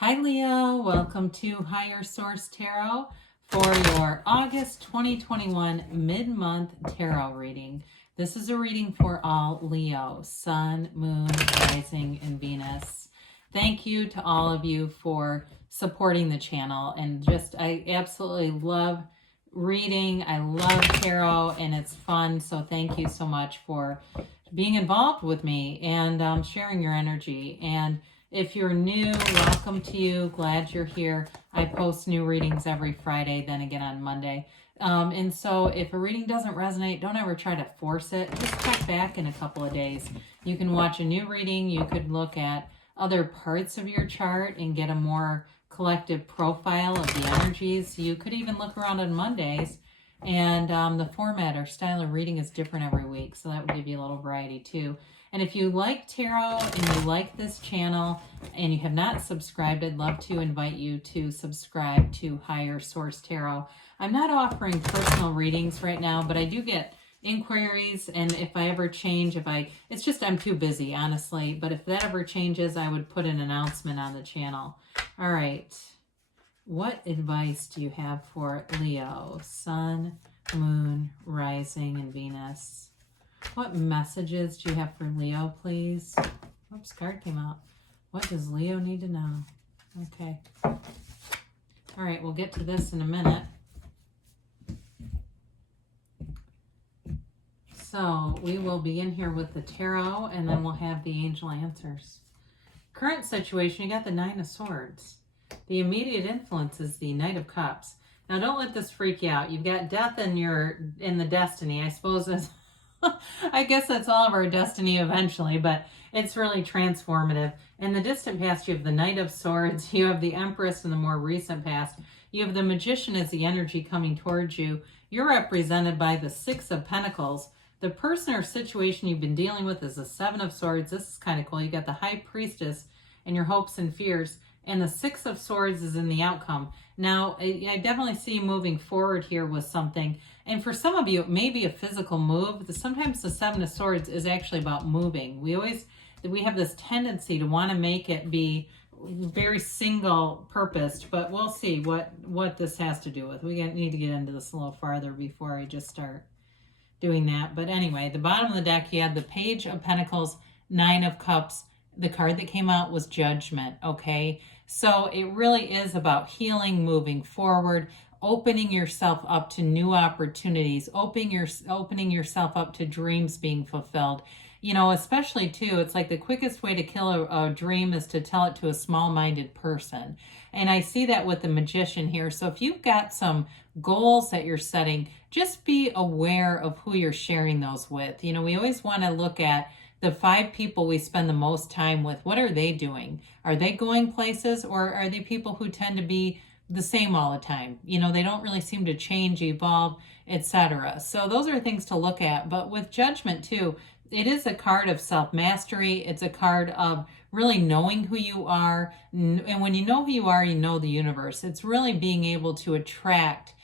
Hi Leo, welcome to Higher Source Tarot for your August 2021 mid-month tarot reading. This is a reading for all Leo, Sun, Moon, Rising, and Venus. Thank you to all of you for supporting the channel, and I absolutely love reading. I love tarot and it's fun, so thank you so much for being involved with me and sharing your energy. And if you're new, welcome to you. Glad you're here. I post new readings every Friday, then again on Monday. And so if a reading doesn't resonate, don't ever try to force it. Just check back in a couple of days. You can watch a new reading. You could look at other parts of your chart and get a more collective profile of the energies. You could even look around on Mondays, and the format or style of reading is different every week, so that would give you a little variety too. And if you like tarot and you like this channel and you have not subscribed, I'd love to invite you to subscribe to Higher Source Tarot. I'm not offering personal readings right now, but I do get inquiries, and if I ever change, it's just I'm too busy, honestly, but if that ever changes, I would put an announcement on the channel. All right. What advice do you have for Leo, Sun, Moon, Rising, and Venus? What messages do you have for Leo, please? Oops, card came out. What does Leo need to know? Okay. All right, we'll get to this in a minute. So we will begin here with the tarot, and then we'll have the angel answers. Current situation, you got the Nine of Swords. The immediate influence is the Knight of Cups. Now, don't let this freak you out. You've got death in the destiny. I suppose I guess that's all of our destiny eventually, but it's really transformative. In the distant past, you have the Knight of Swords. You have the Empress in the more recent past. You have the Magician as the energy coming towards you. You're represented by the Six of Pentacles. The person or situation you've been dealing with is the Seven of Swords. This is kind of cool. You got the High Priestess and your hopes and fears. And the Six of Swords is in the outcome. Now, I definitely see you moving forward here with something. And for some of you, it may be a physical move. Sometimes the Seven of Swords is actually about moving. We have this tendency to want to make it be very single-purposed, but we'll see what this has to do with. We need to get into this a little farther before I just start doing that. But anyway, the bottom of the deck, you had the Page of Pentacles, Nine of Cups. The card that came out was Judgment, okay? So it really is about healing, moving forward, opening yourself up to new opportunities, opening yourself up to dreams being fulfilled. You know, especially too, it's like the quickest way to kill a dream is to tell it to a small-minded person. And I see that with the Magician here. So if you've got some goals that you're setting, just be aware of who you're sharing those with. You know, we always want to look at the 5 people we spend the most time with. What are they doing? Are they going places, or are they people who tend to be the same all the time? You know, they don't really seem to change, evolve, etc. So those are things to look at. But with Judgment too, it is a card of self-mastery. It's a card of really knowing who you are. And when you know who you are, you know the universe. It's really being able to attract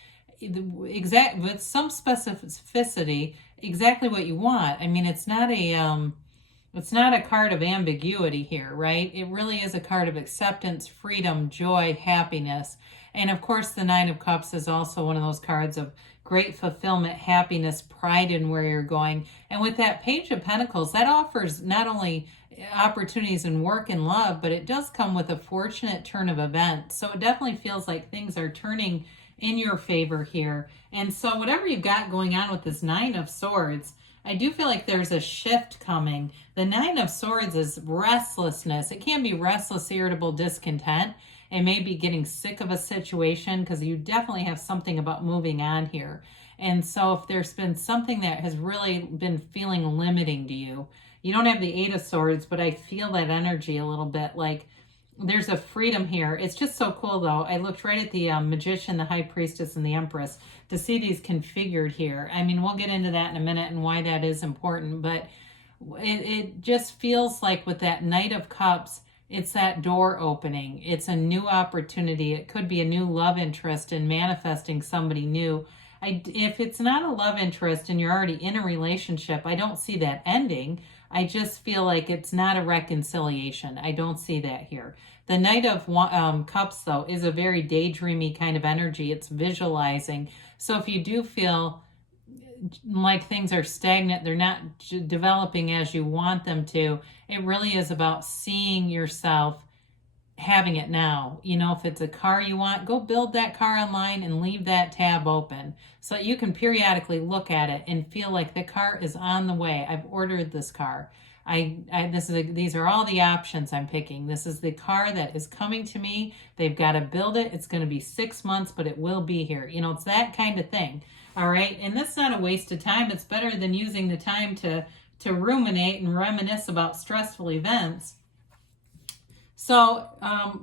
with some specificity exactly what you want. I mean, it's not a card of ambiguity here, right? It really is a card of acceptance, freedom, joy, happiness. And of course, the Nine of Cups is also one of those cards of great fulfillment, happiness, pride in where you're going. And with that Page of Pentacles, that offers not only opportunities in work and love, but it does come with a fortunate turn of events. So it definitely feels like things are turning in your favor here. And so whatever you've got going on with this Nine of Swords, I do feel like there's a shift coming. The Nine of Swords is restlessness. It can be restless, irritable, discontent, and maybe getting sick of a situation, because you definitely have something about moving on here. And so if there's been something that has really been feeling limiting to you, you don't have the Eight of Swords, but I feel that energy a little bit, like there's a freedom here. It's just so cool, though. I looked right at the Magician, the High Priestess, and the Empress to see these configured here. I mean, we'll get into that in a minute and why that is important, but it just feels like with that Knight of Cups, it's that door opening. It's a new opportunity. It could be a new love interest in manifesting somebody new. If it's not a love interest and you're already in a relationship, I don't see that ending. I just feel like it's not a reconciliation. I don't see that here. The Knight of Cups, though, is a very daydreamy kind of energy. It's visualizing. So if you do feel like things are stagnant, they're not developing as you want them to, it really is about seeing yourself having it now. You know, if it's a car you want, go build that car online and leave that tab open so that you can periodically look at it and feel like the car is on the way. I've ordered this car. These are all the options I'm picking. This is the car that is coming to me. They've got to build it. It's going to be 6 months, but it will be here. You know, it's that kind of thing. All right. And that's not a waste of time. It's better than using the time to ruminate and reminisce about stressful events. So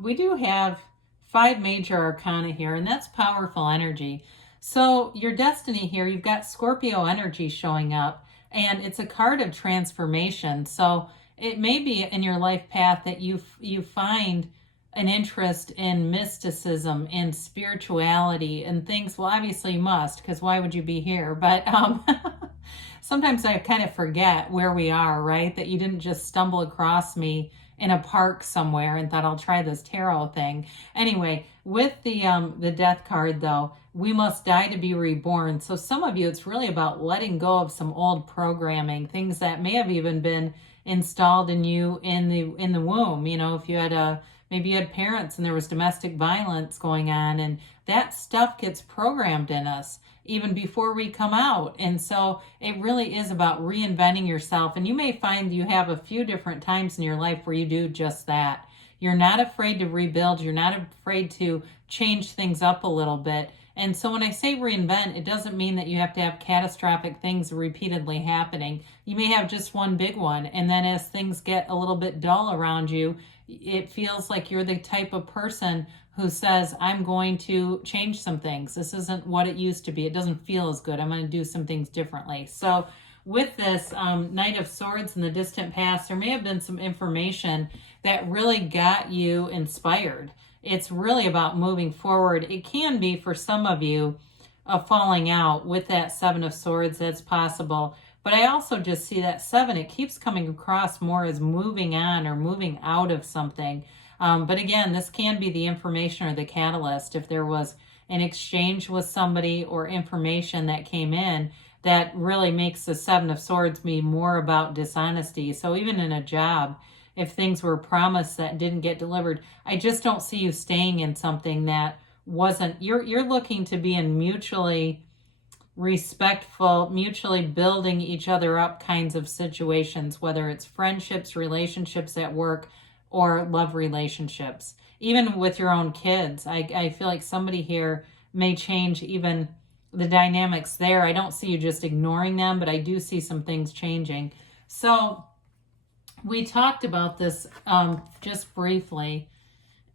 we do have 5 major arcana here, and that's powerful energy. So your destiny here, you've got Scorpio energy showing up, and it's a card of transformation. So it may be in your life path that you find an interest in mysticism and spirituality and things. Well, obviously you must, because why would you be here? But sometimes I kind of forget where we are, right? That you didn't just stumble across me in a park somewhere and thought I'll try this tarot thing. Anyway, with the death card though, we must die to be reborn. So some of you, it's really about letting go of some old programming, things that may have even been installed in you in the womb. You know, if you had maybe you had parents and there was domestic violence going on, and that stuff gets programmed in us even before we come out. And so it really is about reinventing yourself. And you may find you have a few different times in your life where you do just that. You're not afraid to rebuild. You're not afraid to change things up a little bit. And so when I say reinvent, it doesn't mean that you have to have catastrophic things repeatedly happening. You may have just one big one. And then as things get a little bit dull around you, it feels like you're the type of person who says, I'm going to change some things. This isn't what it used to be. It doesn't feel as good. I'm going to do some things differently. So with this Knight of Swords in the distant past, there may have been some information that really got you inspired. It's really about moving forward. It can be for some of you a falling out with that Seven of Swords. That's possible. But I also just see that 7, it keeps coming across more as moving on or moving out of something. But again, this can be the information or the catalyst. If there was an exchange with somebody or information that came in that really makes the 7 of Swords be more about dishonesty. So even in a job, if things were promised that didn't get delivered, I just don't see you staying in something that wasn't. You're looking to be in mutually respectful, mutually building each other up kinds of situations, whether it's friendships, relationships at work, or love relationships. Even with your own kids, I feel like somebody here may change even the dynamics there. I don't see you just ignoring them, but I do see some things changing. So we talked about this just briefly.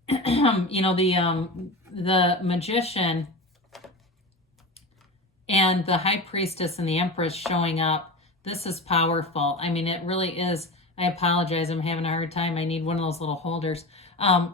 You know, the Magician and the High Priestess and the Empress showing up. This is powerful. I mean, it really is. I apologize. I'm having a hard time. I need one of those little holders.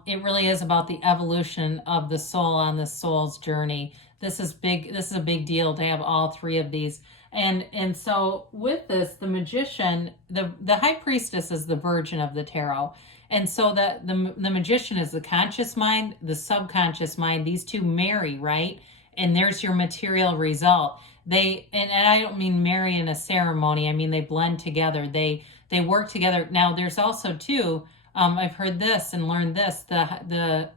It really is about the evolution of the soul on the soul's journey. This is big. This is a big deal to have all 3 of these. And so with this, the Magician, the High Priestess is the Virgin of the tarot. And so the Magician is the conscious mind, the subconscious mind. These 2 marry, right? And there's your material result. And I don't mean marry in a ceremony. I mean, they blend together. They work together. Now, there's also too, I've heard this and learned this. The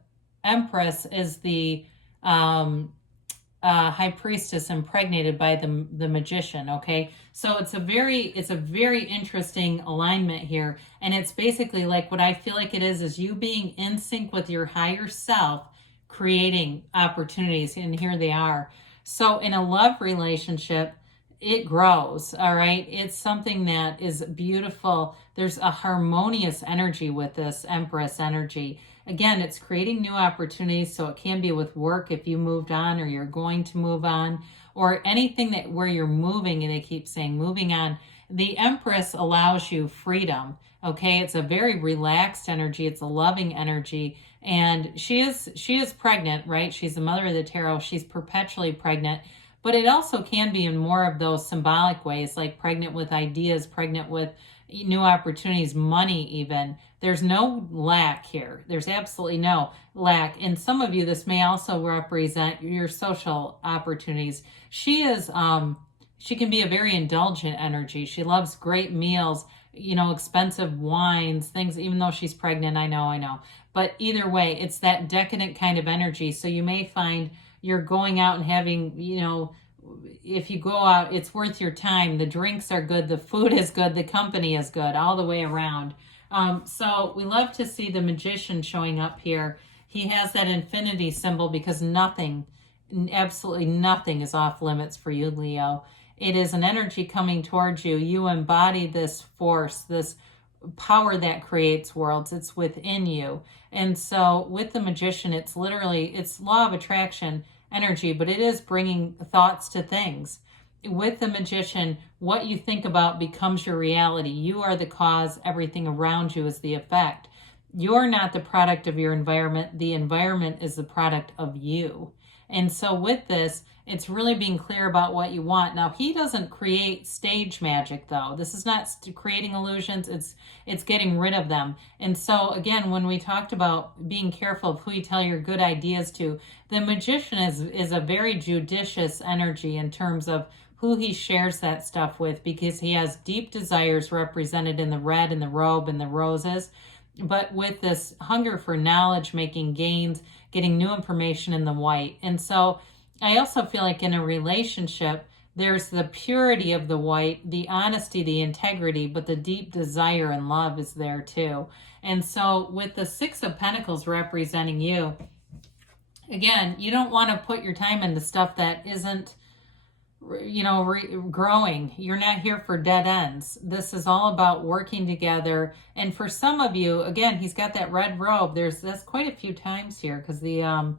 Empress is the High Priestess impregnated by the Magician. Okay, so it's a very interesting alignment here, and it's basically like what I feel like it is you being in sync with your higher self, creating opportunities, and here they are. So in a love relationship, it grows, all right? It's something that is beautiful. There's a harmonious energy with this Empress energy. Again, it's creating new opportunities, so it can be with work if you moved on or you're going to move on, or anything that where you're moving, and they keep saying moving on. The Empress allows you freedom, okay? It's a very relaxed energy. It's a loving energy. And she is pregnant, right? She's the mother of the tarot. She's perpetually pregnant. But it also can be in more of those symbolic ways, like pregnant with ideas, pregnant with, new opportunities, money even. There's no lack here. There's absolutely no lack. And some of you, this may also represent your social opportunities. She can be a very indulgent energy. She loves great meals, expensive wines, things, even though she's pregnant. I know. But either way, it's that decadent kind of energy. So you may find you're going out and having, if you go out, it's worth your time. The drinks are good, the food is good, the company is good, all the way around. So we love to see the Magician showing up here. He has that infinity symbol because nothing, absolutely nothing is off limits for you, Leo. It is an energy coming towards you. You embody this force, this power that creates worlds. It's within you. And so with the Magician, it's law of attraction energy, but it is bringing thoughts to things. With the Magician, what you think about becomes your reality. You are the cause. Everything around you is the effect. You're not the product of your environment. The environment is the product of you. And so with this, it's really being clear about what you want. Now, he doesn't create stage magic, though. This is not creating illusions. It's getting rid of them. And so, again, when we talked about being careful of who you tell your good ideas to, the Magician is a very judicious energy in terms of who he shares that stuff with, because he has deep desires represented in the red and the robe and the roses. But with this hunger for knowledge, making gains, getting new information in the white. And so I also feel like in a relationship, there's the purity of the white, the honesty, the integrity, but the deep desire and love is there too. And so with the Six of Pentacles representing you, again, you don't want to put your time into stuff that isn't, growing. You're not here for dead ends. This is all about working together. And for some of you, again, he's got that red robe. That's quite a few times here because the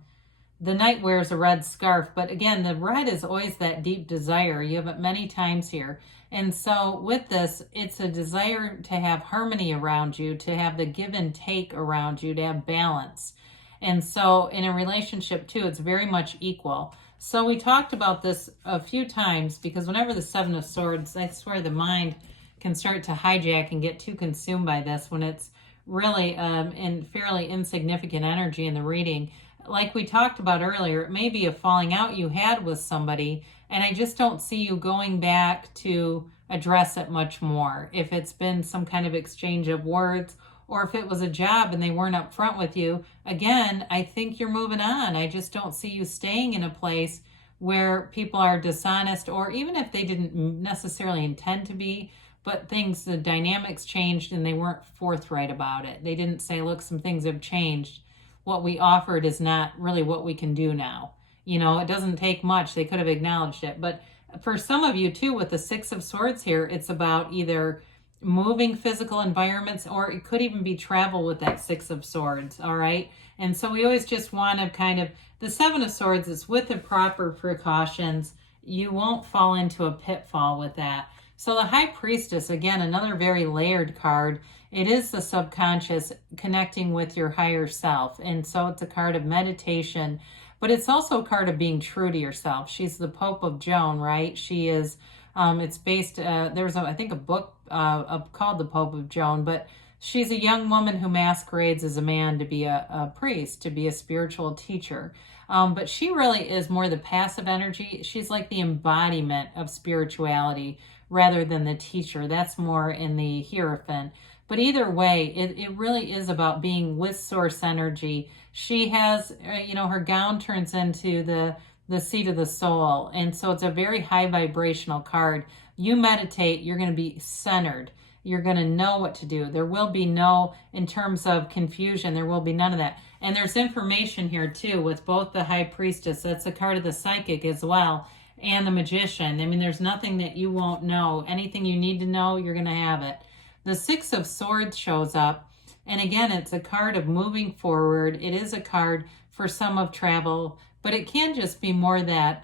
knight wears a red scarf. But again, the red is always that deep desire. You have it many times here. And so with this, it's a desire to have harmony around you, to have the give and take around you, to have balance. And so in a relationship too, it's very much equal. So we talked about this a few times because whenever the Seven of Swords, I swear the mind can start to hijack and get too consumed by this when it's really in fairly insignificant energy in the reading. Like we talked about earlier, it may be a falling out you had with somebody, and I just don't see you going back to address it much more. If it's been some kind of exchange of words, or if it was a job and they weren't upfront with you, again, I think you're moving on. I just don't see you staying in a place where people are dishonest, or even if they didn't necessarily intend to be, but the dynamics changed and they weren't forthright about it. They didn't say, look, some things have changed. What we offered is not really what we can do now. It doesn't take much. They could have acknowledged it. But for some of you too, with the Six of Swords here, it's about either moving physical environments, or it could even be travel with that Six of Swords. All right. And so we always just want to the Seven of Swords is with the proper precautions. You won't fall into a pitfall with that. So the High Priestess, again, another very layered card. It is the subconscious connecting with your higher self. And so it's a card of meditation, but it's also a card of being true to yourself. She's the Pope of Joan, right? She is, it's based, there's I think a book called The Pope of Joan, but she's a young woman who masquerades as a man to be a priest, to be a spiritual teacher. But she really is more the passive energy. She's like the embodiment of spirituality rather than the teacher. That's more in the Hierophant. But either way, it really is about being with source energy. She has, her gown turns into the seat of the soul. And so it's a very high vibrational card. You meditate, you're going to be centered. You're going to know what to do. There will be no, in terms of confusion, there will be none of that. And there's information here too with both the High Priestess, that's a card of the Psychic as well, and the Magician. I mean, there's nothing that you won't know. Anything you need to know, you're going to have it. The Six of Swords shows up. And again, it's a card of moving forward. It is a card for some of travel, but it can just be more that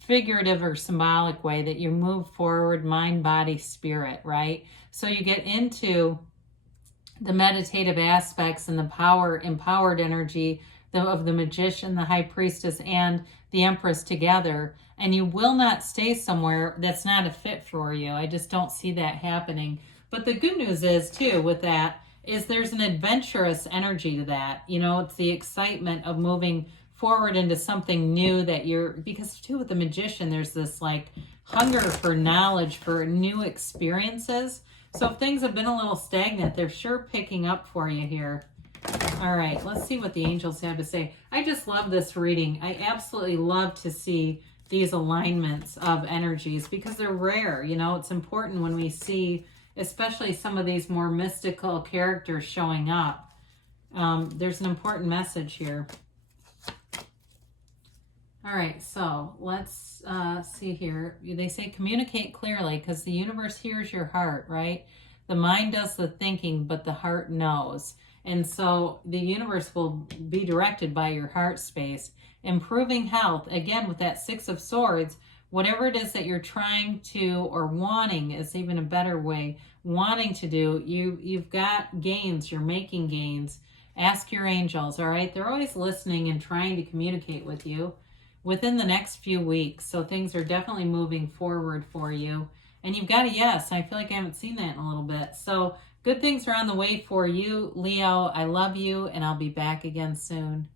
figurative or symbolic way that you move forward, mind, body, spirit, right? So you get into the meditative aspects and the empowered energy of the Magician, the High Priestess, and the Empress together. And you will not stay somewhere that's not a fit for you. I just don't see that happening But the good news is, too, with that, is there's an adventurous energy to that. You know, it's the excitement of moving forward into something new that you're, because too with the Magician, there's this like hunger for knowledge, for new experiences. So if things have been a little stagnant, they're sure picking up for you here. All right, let's see what the angels have to say. I just love this reading. I absolutely love to see these alignments of energies because they're rare. You know, it's important when we see especially some of these more mystical characters showing up. There's an important message here. All right, so let's see here. They say communicate clearly because the universe hears your heart, right? The mind does the thinking, but the heart knows. And so the universe will be directed by your heart space. Improving health, again, with that Six of Swords, whatever it is that you're trying to, or wanting is even a better way, wanting to do, you've got gains, you're making gains. Ask your angels, all right? They're always listening and trying to communicate with you within the next few weeks. So things are definitely moving forward for you. And you've got a yes. I feel like I haven't seen that in a little bit. So good things are on the way for you, Leo. I love you, and I'll be back again soon.